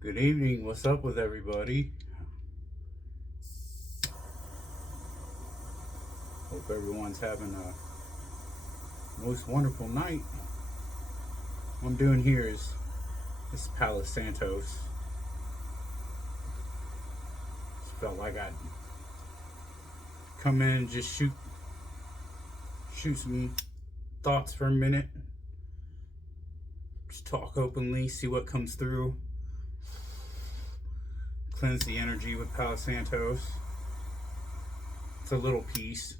Good evening. What's up with everybody? Hope everyone's having a most wonderful night. What I'm doing here is this Palace Santos. Just felt like I'd come in and just shoot some thoughts for a minute. Just talk openly, see what comes through. Cleanse the energy with Palo Santos. It's a little piece.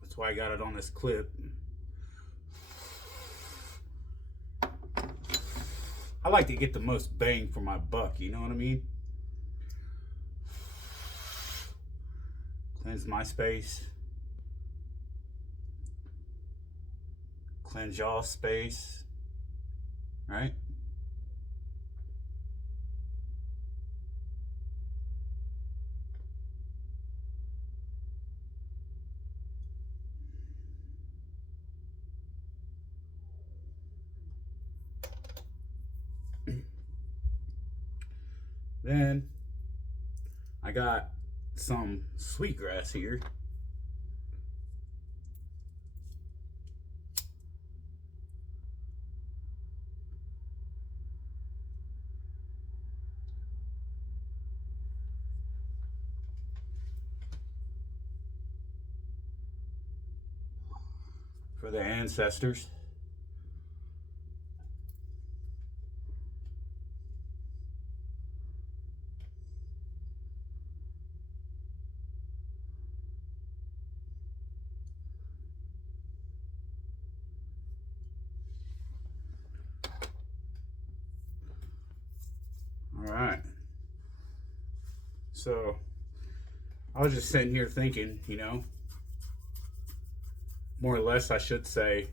That's why I got it on this clip. I like to get the most bang for my buck, you know what I mean? Cleanse my space. Cleanse y'all's space. Right? Then I got some sweetgrass here. For the ancestors. All right. So I was just sitting here thinking, more or less, I should say,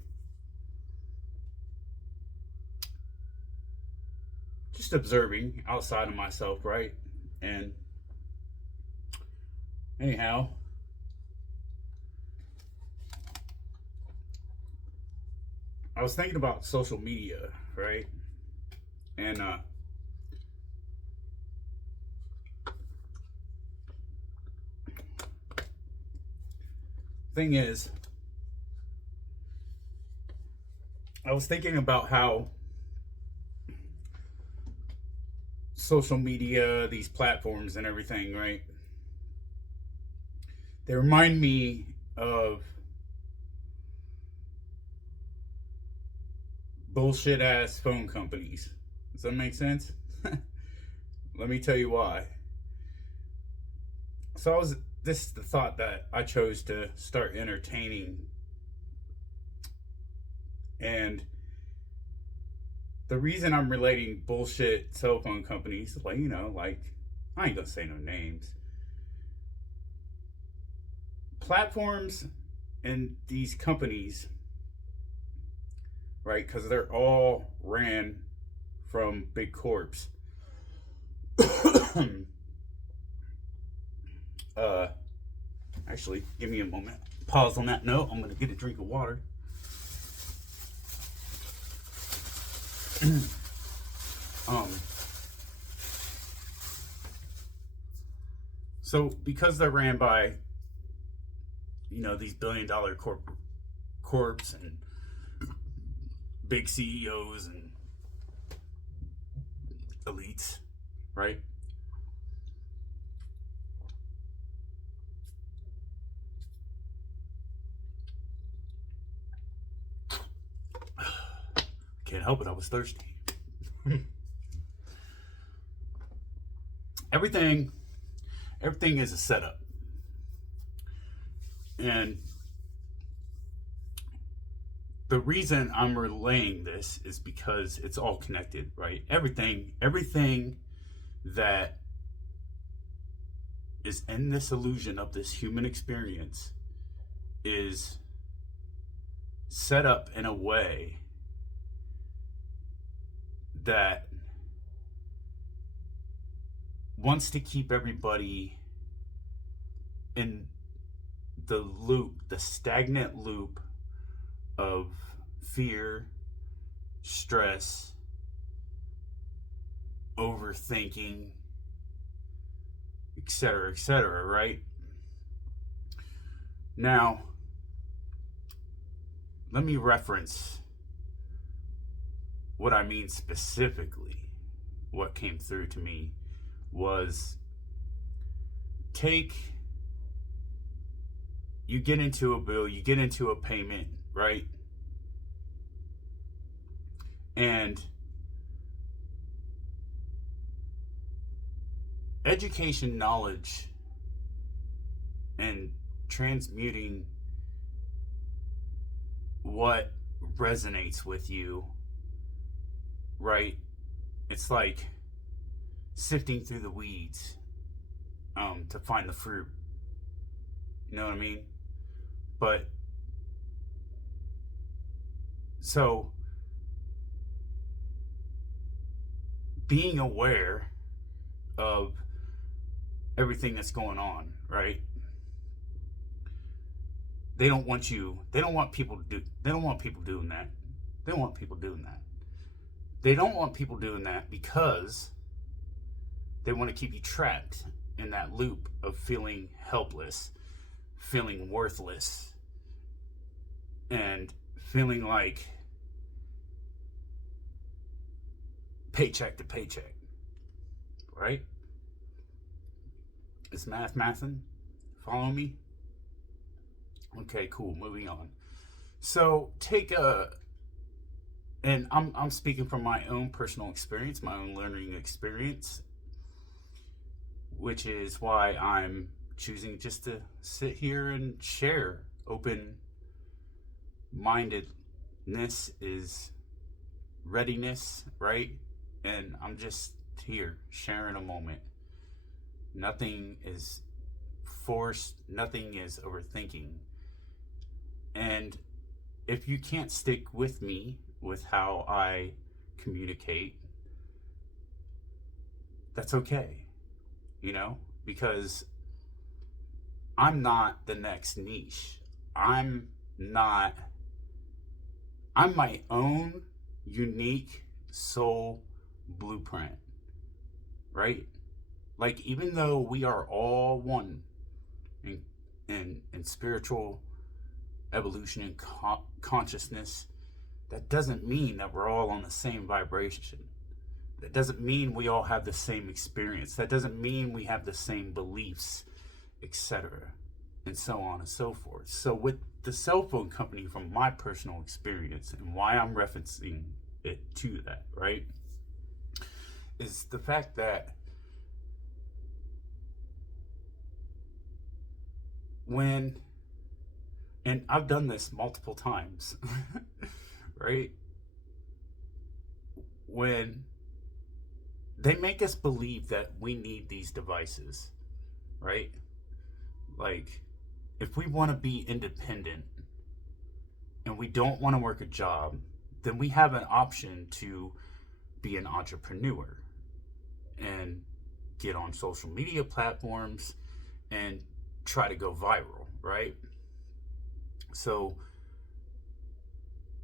just observing outside of myself, right? And anyhow, I was thinking about social media, right? And thing is, I was thinking about how social media, these platforms and everything, right? They remind me of bullshit ass phone companies. Does that make sense? Let me tell you why. So this is the thought that I chose to start entertaining. And the reason I'm relating bullshit cell phone companies, like, I ain't gonna say no names. Platforms and these companies, right? Because they're all ran from big corps. Actually, give me a moment. Pause on that note. I'm gonna get a drink of water. um, so because they're ran by, these billion-dollar corps and big CEOs and elites, right? Can't help it. I was thirsty. everything is a setup. And the reason I'm relaying this is because it's all connected, right? Everything that is in this illusion of this human experience is set up in a way that wants to keep everybody in the loop, the stagnant loop of fear, stress, overthinking, etc., right? Now, let me reference what I mean specifically. What came through to me was you get into a bill, you get into a payment, right? And education, knowledge, and transmuting what resonates with you, right? It's like sifting through the weeds to find the fruit. You know what I mean? But so being aware of everything that's going on, right? They don't want people doing that. They don't want people doing that. They don't want people doing that because they want to keep you trapped in that loop of feeling helpless, feeling worthless, and feeling like paycheck to paycheck, right? Is mathing? Follow me? Okay, cool. Moving on. So and I'm speaking from my own personal experience, my own learning experience, which is why I'm choosing just to sit here and share. Open mindedness is readiness, right? And I'm just here sharing a moment. Nothing is forced, nothing is overthinking. And if you can't stick with me with how I communicate, that's okay, because I'm not the next niche. I'm my own unique soul blueprint, right? Like, even though we are all one in spiritual evolution and consciousness, that doesn't mean that we're all on the same vibration. That doesn't mean we all have the same experience. That doesn't mean we have the same beliefs, etc., and so on and so forth. So with the cell phone company, from my personal experience and why I'm referencing it to that, right, is the fact that and I've done this multiple times, right? When they make us believe that we need these devices, right? Like, if we want to be independent and we don't want to work a job, then we have an option to be an entrepreneur and get on social media platforms and try to go viral, right? So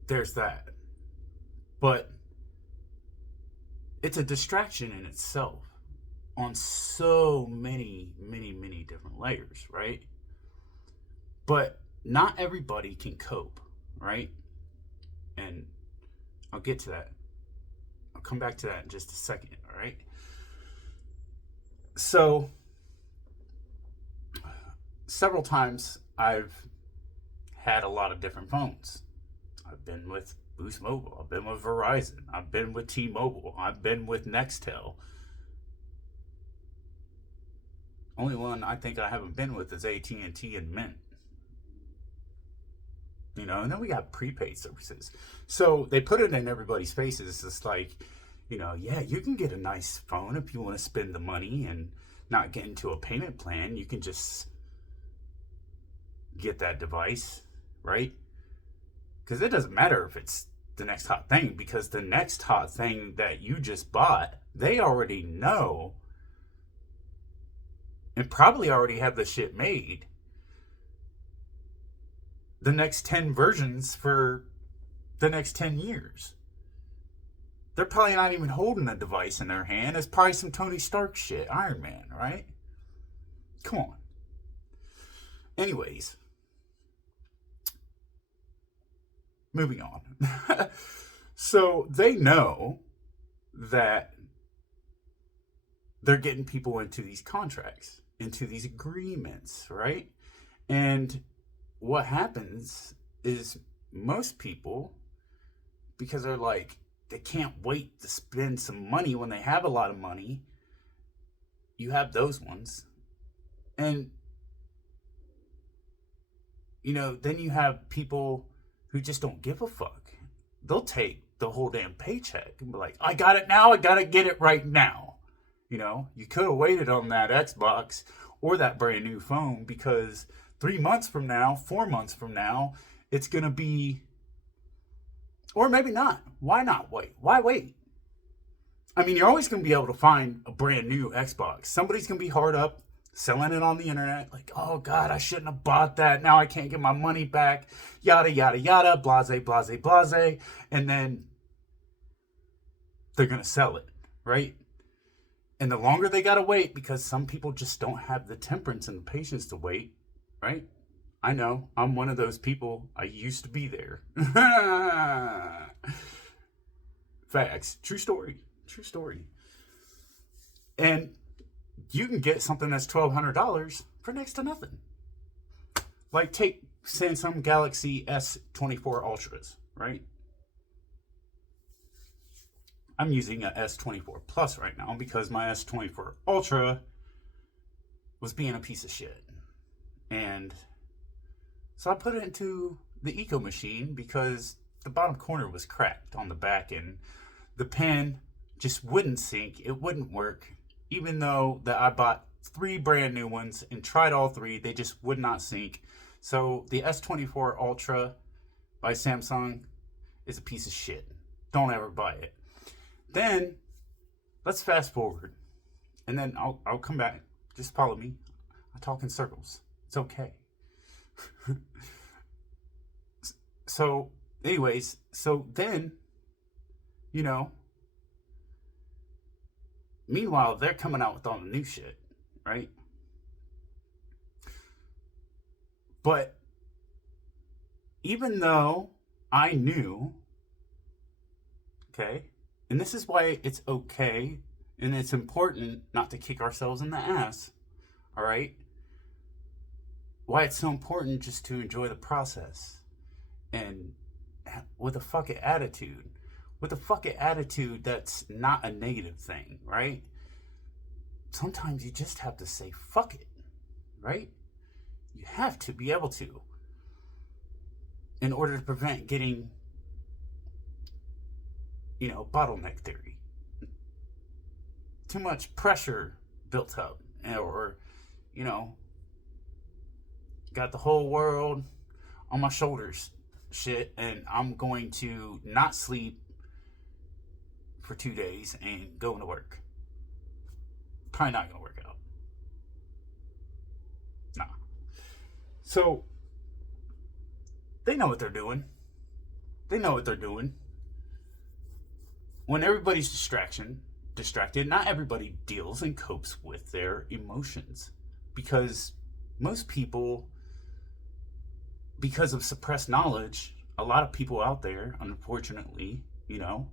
there's that. But it's a distraction in itself on so many different layers, right? But not everybody can cope, right? And I'll get to that. I'll come back to that in just a second, all right? So several times I've had a lot of different phones. I've been with Boost Mobile, I've been with Verizon, I've been with T-Mobile, I've been with Nextel. Only one I think I haven't been with is AT&T and Mint. And then we got prepaid services. So they put it in everybody's faces. It's like, yeah, you can get a nice phone if you want to spend the money and not get into a payment plan. You can just get that device, right? Because it doesn't matter if it's the next hot thing, because the next hot thing that you just bought, they already know and probably already have the shit made. The next 10 versions for the next 10 years. they're probably not even holding a device in their hand. It's probably some Tony Stark shit, Iron Man, right? Come on. Anyways, moving on. So they know that they're getting people into these contracts, into these agreements, right? And what happens is most people, because they're like, they can't wait to spend some money when they have a lot of money. You have those ones. And, you know, then you have people who just don't give a fuck. They'll take the whole damn paycheck and be like, I got it now, I gotta get it right now. You know, you could have waited on that Xbox or that brand new phone, because 3 months from now, 4 months from now, it's gonna be, or maybe not. Why not wait? Why wait? I mean, you're always gonna be able to find a brand new Xbox. Somebody's gonna be hard up selling it on the internet, like, oh God, I shouldn't have bought that. Now I can't get my money back. Yada, yada, yada, blase, blase, blase. And then they're going to sell it, right? And the longer they got to wait, because some people just don't have the temperance and the patience to wait, right? I know, I'm one of those people. I used to be there. Facts. True story. True story. And you can get something that's $1,200 for next to nothing. Like, take Samsung Galaxy S24 Ultras, right? I'm using a S24 Plus right now because my S24 Ultra was being a piece of shit. And so I put it into the Eco Machine because the bottom corner was cracked on the back, and the pen just wouldn't sync. It wouldn't work. Even though that I bought 3 brand new ones and tried all 3, they just would not sync. So the S24 Ultra by Samsung is a piece of shit. Don't ever buy it. Then let's fast forward, and then I'll come back. Just follow me. I talk in circles. It's okay. So, anyways, so then, you know, meanwhile, they're coming out with all the new shit, right? But even though I knew, okay, and this is why it's okay and it's important not to kick ourselves in the ass, all right? Why it's so important just to enjoy the process and with a fucking attitude. With a fucking attitude that's not a negative thing, right? Sometimes you just have to say fuck it, right? You have to be able to, in order to prevent getting, you know, bottleneck theory. Too much pressure built up, or, you know, got the whole world on my shoulders shit, and I'm going to not sleep for 2 days and going to work. Probably not going to work out. Nah. So, they know what they're doing. They know what they're doing. When everybody's distracted, not everybody deals and copes with their emotions. Because most people, because of suppressed knowledge, a lot of people out there, unfortunately, you know,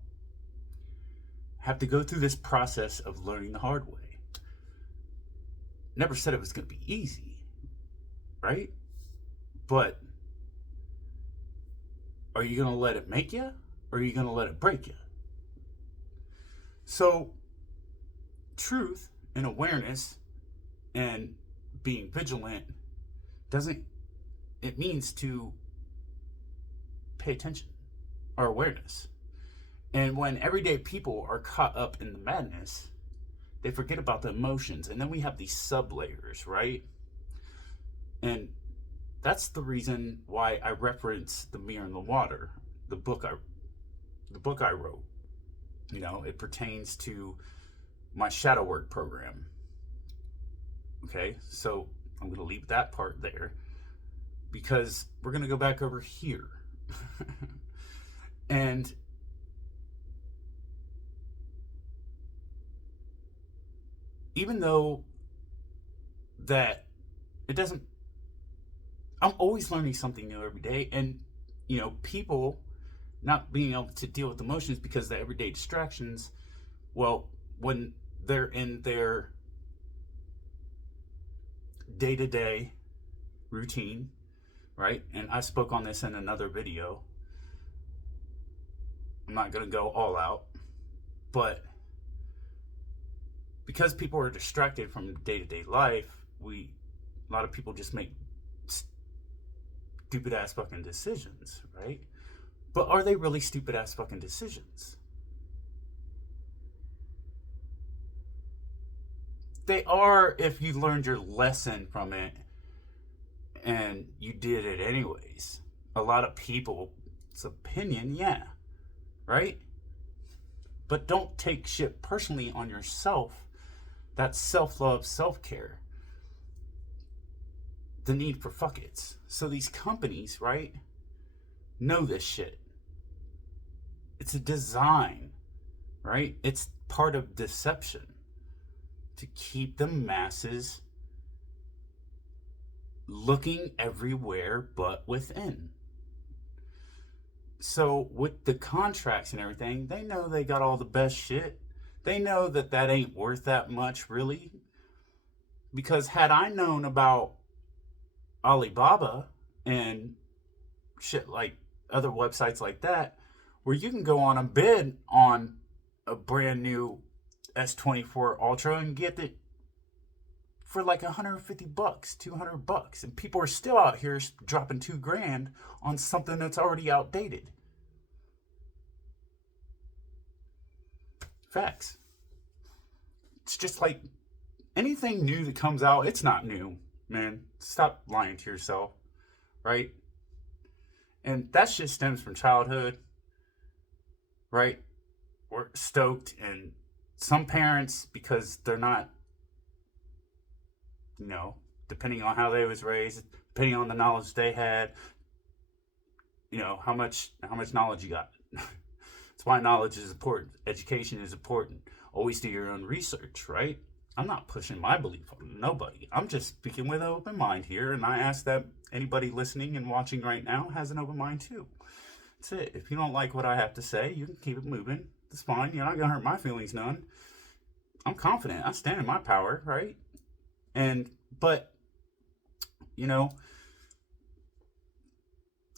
have to go through this process of learning the hard way. Never said it was going to be easy, right? But are you going to let it make you, or are you going to let it break you? So, truth and awareness and being vigilant it means to pay attention or awareness. And when everyday people are caught up in the madness, they forget about the emotions. And then we have these sub-layers, right? And that's the reason why I reference The Mirror in the Water, the book I wrote. You know, it pertains to my shadow work program. Okay, so I'm going to leave that part there, because we're going to go back over here. And even though that it doesn't, I'm always learning something new every day. And, people not being able to deal with emotions because of the everyday distractions, well, when they're in their day-to-day routine, right? And I spoke on this in another video. I'm not going to go all out, but because people are distracted from day-to-day life, a lot of people just make stupid ass fucking decisions, right? But are they really stupid ass fucking decisions? They are if you learned your lesson from it and you did it anyways. A lot of people's opinion, yeah, right? But don't take shit personally on yourself. That's self-love, self-care. The need for fuck it's. So these companies, right, know this shit. It's a design, right? It's part of deception to keep the masses looking everywhere but within. So with the contracts and everything, they know they got all the best shit. They know that ain't worth that much, really. Because had I known about Alibaba and shit like other websites like that, where you can go on a bid on a brand new S24 Ultra and get it for like $150, $200, and people are still out here dropping $2,000 on something that's already outdated. Facts. It's just like anything new that comes out, it's not new, man. Stop lying to yourself, right? And that shit stems from childhood, right? We're stoked, and some parents, because they're not, depending on how they was raised, depending on the knowledge they had, how much knowledge you got. That's why knowledge is important. Education is important. Always do your own research, right? I'm not pushing my belief on nobody. I'm just speaking with an open mind here, and I ask that anybody listening and watching right now has an open mind too. That's it. If you don't like what I have to say, you can keep it moving. That's fine. You're not going to hurt my feelings none. I'm confident. I stand in my power, right? But,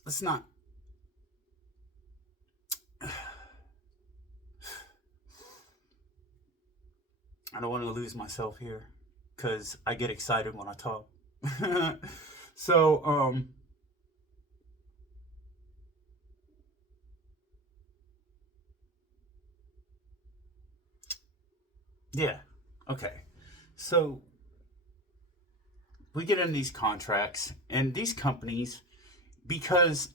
let's not. I don't want to lose myself here because I get excited when I talk. So, yeah. Okay. So, we get in these contracts, and these companies, because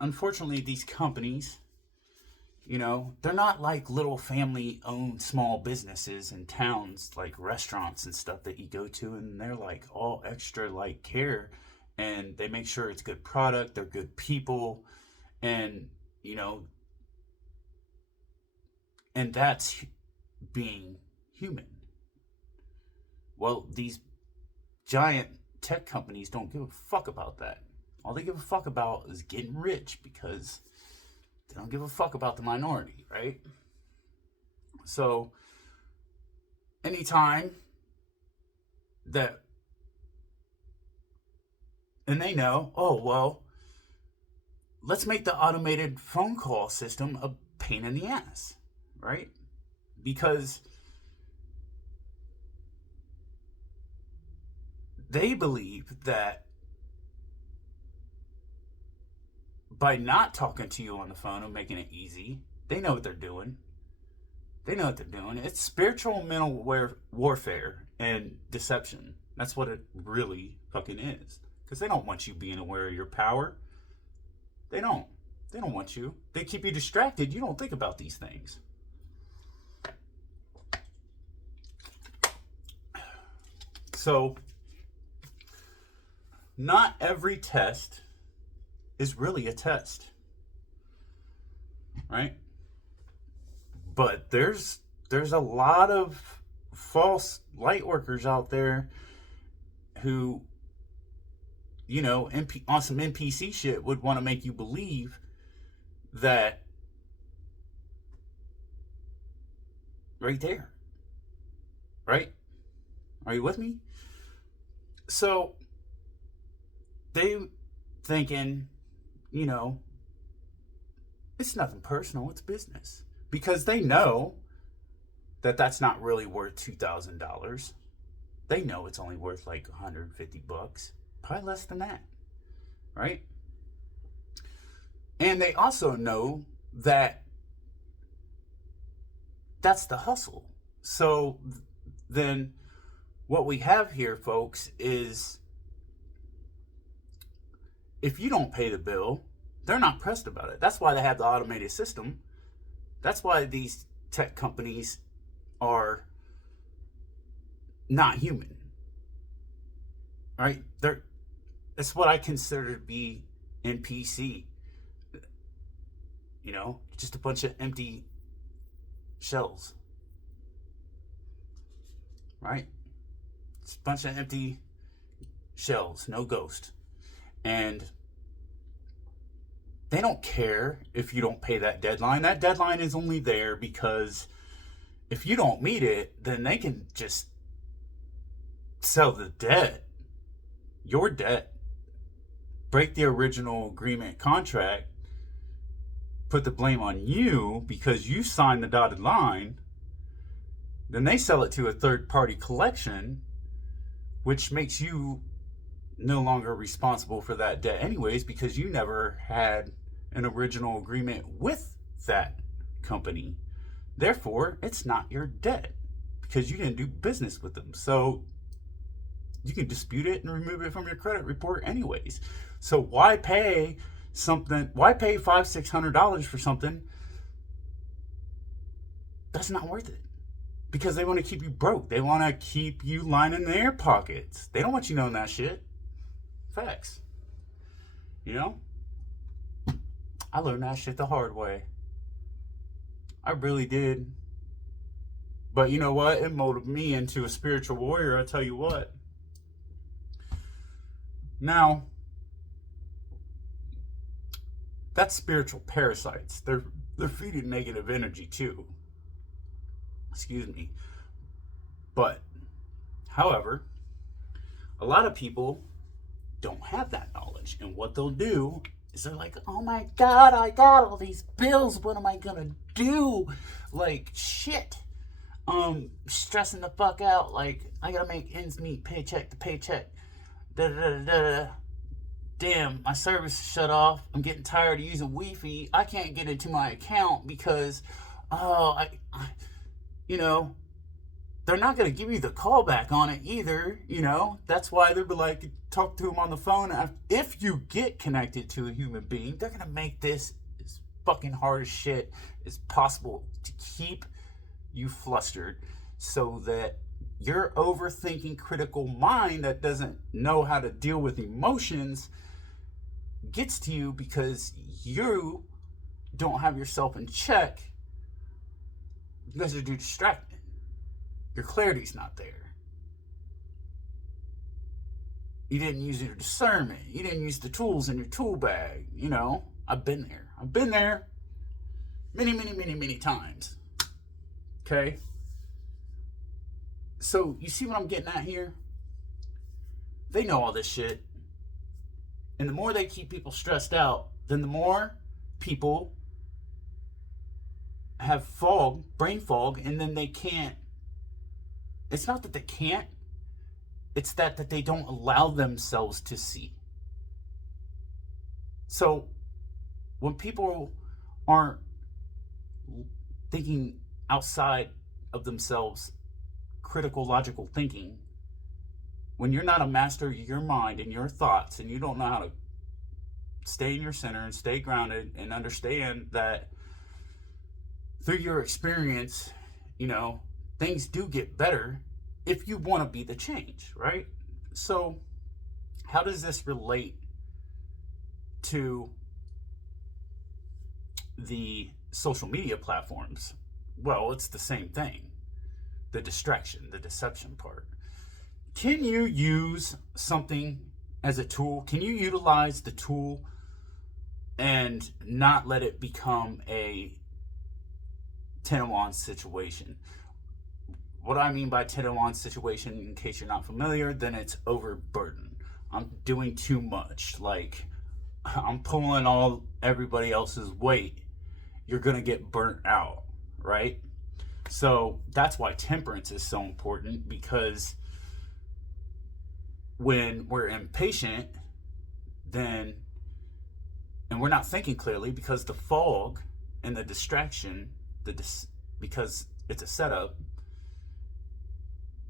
unfortunately, these companies, they're not like little family owned small businesses in towns like restaurants and stuff that you go to, and they're like all extra like care, and they make sure it's good product, they're good people, and and that's being human. Well, these giant tech companies don't give a fuck about that. All they give a fuck about is getting rich, because they don't give a fuck about the minority, right? So, anytime that, and they know, oh, well, let's make the automated phone call system a pain in the ass, right? Because they believe that by not talking to you on the phone and making it easy, they know what they're doing. They know what they're doing. It's spiritual mental warfare and deception. That's what it really fucking is. Because they don't want you being aware of your power. They don't. They don't want you. They keep you distracted. You don't think about these things. So, not every test is really a test, right? But there's a lot of false light workers out there who, on some NPC shit would want to make you believe that right there, right? Are you with me? So they thinking, it's nothing personal, it's business. Because they know that that's not really worth $2,000. They know it's only worth like $150, probably less than that, right? And they also know that that's the hustle. So then what we have here, folks, is if you don't pay the bill, they're not pressed about it. That's why they have the automated system. That's why these tech companies are not human, right? It's what I consider to be NPC. Just a bunch of empty shells, right? It's a bunch of empty shells, no ghost. And they don't care if you don't pay that deadline. That deadline is only there because if you don't meet it, then they can just sell the debt, your debt, break the original agreement contract, put the blame on you because you signed the dotted line. Then they sell it to a third-party collection, which makes you no longer responsible for that debt anyways, because you never had an original agreement with that company. Therefore, it's not your debt because you didn't do business with them. So you can dispute it and remove it from your credit report anyways. So why pay something? Why pay $500-$600 for something that's not worth it? Because they want to keep you broke. They want to keep you lining their pockets. They don't want you knowing that shit. Facts. I learned that shit the hard way. I really did. But you know what? It molded me into a spiritual warrior, I tell you what. Now, that's spiritual parasites. They're feeding negative energy too. Excuse me. But, however, a lot of people don't have that knowledge. And what they'll do is they're like, oh my God, I got all these bills. What am I going to do? Like, shit. Stressing the fuck out. Like, I got to make ends meet, paycheck to paycheck. Da-da-da-da-da. Damn, my service is shut off. I'm getting tired of using Wi-Fi. I can't get into my account because, they're not going to give you the callback on it either, That's why they'll be like, talk to them on the phone. If you get connected to a human being, they're going to make this as fucking hard as shit as possible to keep you flustered so that your overthinking critical mind that doesn't know how to deal with emotions gets to you because you don't have yourself in check because you're distracted. Your clarity's not there. You didn't use your discernment. You didn't use the tools in your tool bag. I've been there. I've been there many, many, many, many times. Okay? So, you see what I'm getting at here? They know all this shit. And the more they keep people stressed out, then the more people have brain fog, and then they can't. It's not that they can't, it's that they don't allow themselves to see. So, when people aren't thinking outside of themselves, critical, logical thinking, when you're not a master of your mind and your thoughts, and you don't know how to stay in your center and stay grounded and understand that through your experience, things do get better if you want to be the change, right? So, how does this relate to the social media platforms? Well, it's the same thing. the distraction, the deception part. Can you use something as a tool? Can you utilize the tool and not let it become a 10-to-1 situation? What I mean by 10-to-1 situation, in case you're not familiar, then it's overburden. I'm doing too much. Like, I'm pulling everybody else's weight. You're going to get burnt out, right? So that's why temperance is so important, because when we're impatient, then, and we're not thinking clearly, because the fog and the distraction, because it's a setup,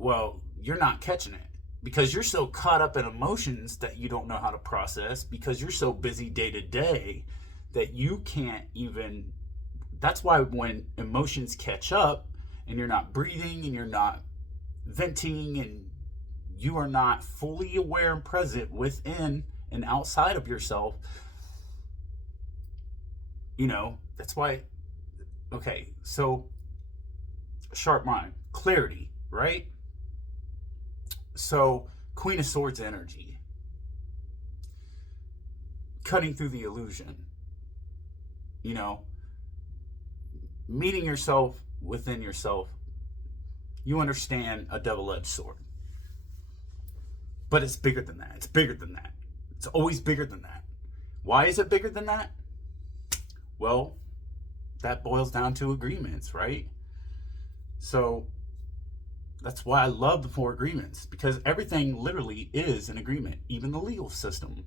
well, you're not catching it, because you're so caught up in emotions that you don't know how to process, because you're so busy day to day that you can't even. That's why when emotions catch up and you're not breathing and you're not venting and you are not fully aware and present within and outside of yourself, that's why. Okay, so sharp mind, clarity, right? So Queen of Swords energy, cutting through the illusion, meeting yourself within yourself. You understand a double-edged sword, but it's bigger than that. It's bigger than that. It's always bigger than that. Why is it bigger than that? Well, that boils down to agreements, right? So that's why I love the 4 agreements, because everything literally is an agreement, even the legal system,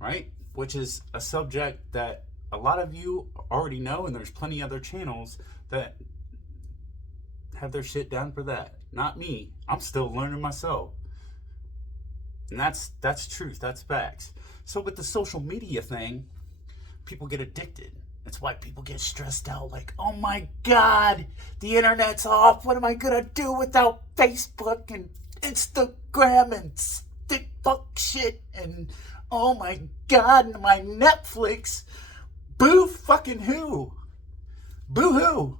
right? Which is a subject that a lot of you already know, and there's plenty of other channels that have their shit down for that. Not me. I'm still learning myself. And that's truth. That's facts. So with the social media thing, people get addicted. That's why people get stressed out. Like, oh my God, the internet's off. What am I going to do without Facebook and Instagram and fuck shit? And oh my God, my Netflix. Boo fucking who? Boo hoo.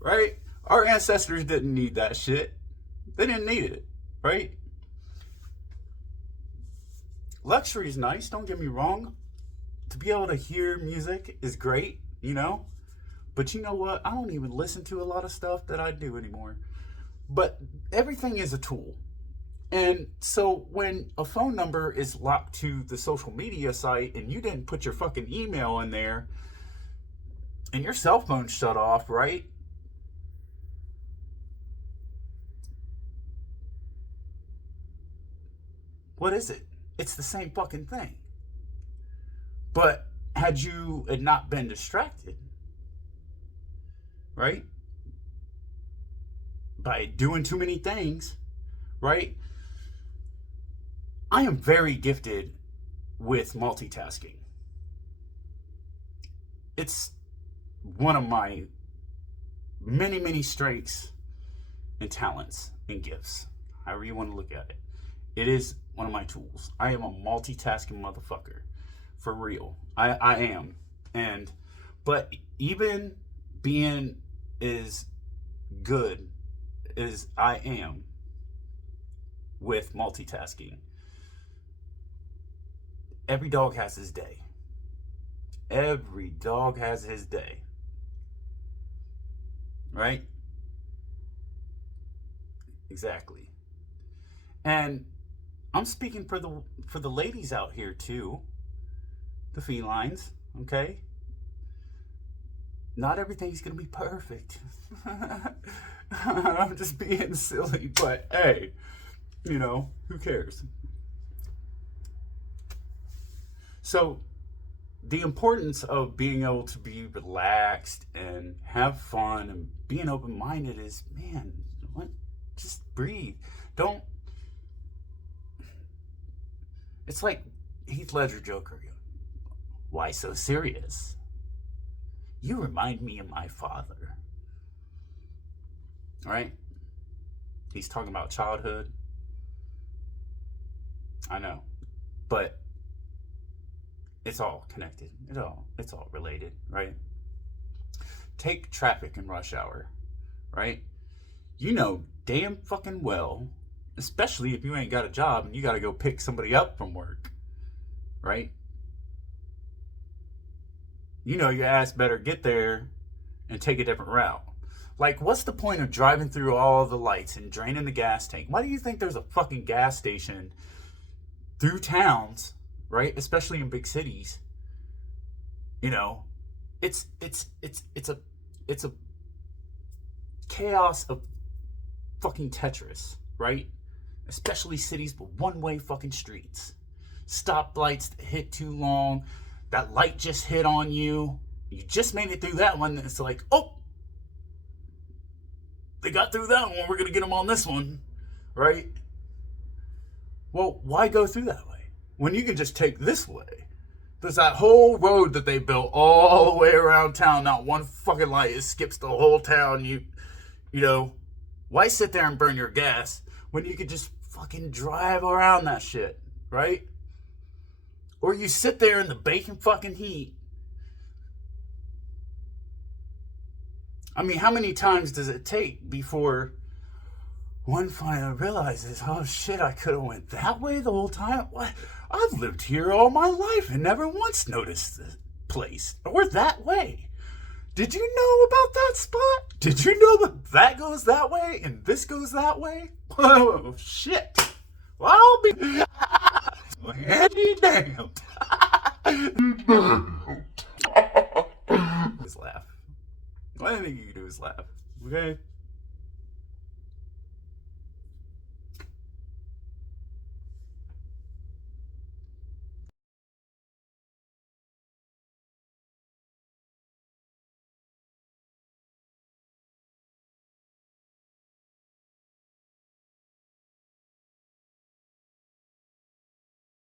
Right? Our ancestors didn't need that shit. They didn't need it, right? Luxury is nice, don't get me wrong. To be able to hear music is great, But you know what? I don't even listen to a lot of stuff that I do anymore. But everything is a tool. And so when a phone number is locked to the social media site and you didn't put your fucking email in there and your cell phone shut off, right? What is it? It's the same fucking thing. But had you not been distracted, right? By doing too many things, right? I am very gifted with multitasking. It's one of my many, many strengths and talents and gifts, however you want to look at it. It is one of my tools. I am a multitasking motherfucker. For real. I am. But even being as good as I am with multitasking, every dog has his day. Every dog has his day. Right? Exactly. And I'm speaking for the ladies out here too. The felines, okay? Not everything's gonna be perfect. I'm just being silly, but hey, who cares? So the importance of being able to be relaxed and have fun and being open-minded is, man, just breathe. Don't. It's like Heath Ledger Joker. Why so serious? You remind me of my father. All right? He's talking about childhood. I know. But it's all connected. It's all related, right? Take traffic in rush hour. right? You know damn fucking well, especially if you ain't got a job and you got to go pick somebody up from work, right? You know your ass better get there and take a different route. Like, what's the point of driving through all the lights and draining the gas tank? Why do you think there's a fucking gas station through towns, right? Especially in big cities. You know, it's a chaos of fucking Tetris, right? Especially cities with one-way fucking streets. Stoplights that hit too long. That light just hit on you. You just made it through that one. And it's like, oh, they got through that one. We're going to get them on this one, right? Well, why go through that way when you can just take this way? There's that whole road that they built all the way around town. Not one fucking light. It skips the whole town. You know, why sit there and burn your gas when you could just fucking drive around that shit, right? Or you sit there in the baking fucking heat. I mean, how many times does it take before one finally realizes, oh shit, I could have went that way the whole time? What? I've lived here all my life and never once noticed this place or that way. Did you know about that spot? Did you know that goes that way and this goes that way? Oh shit. Well, I'll be damned. Just laugh. The only thing you can do is laugh. Okay?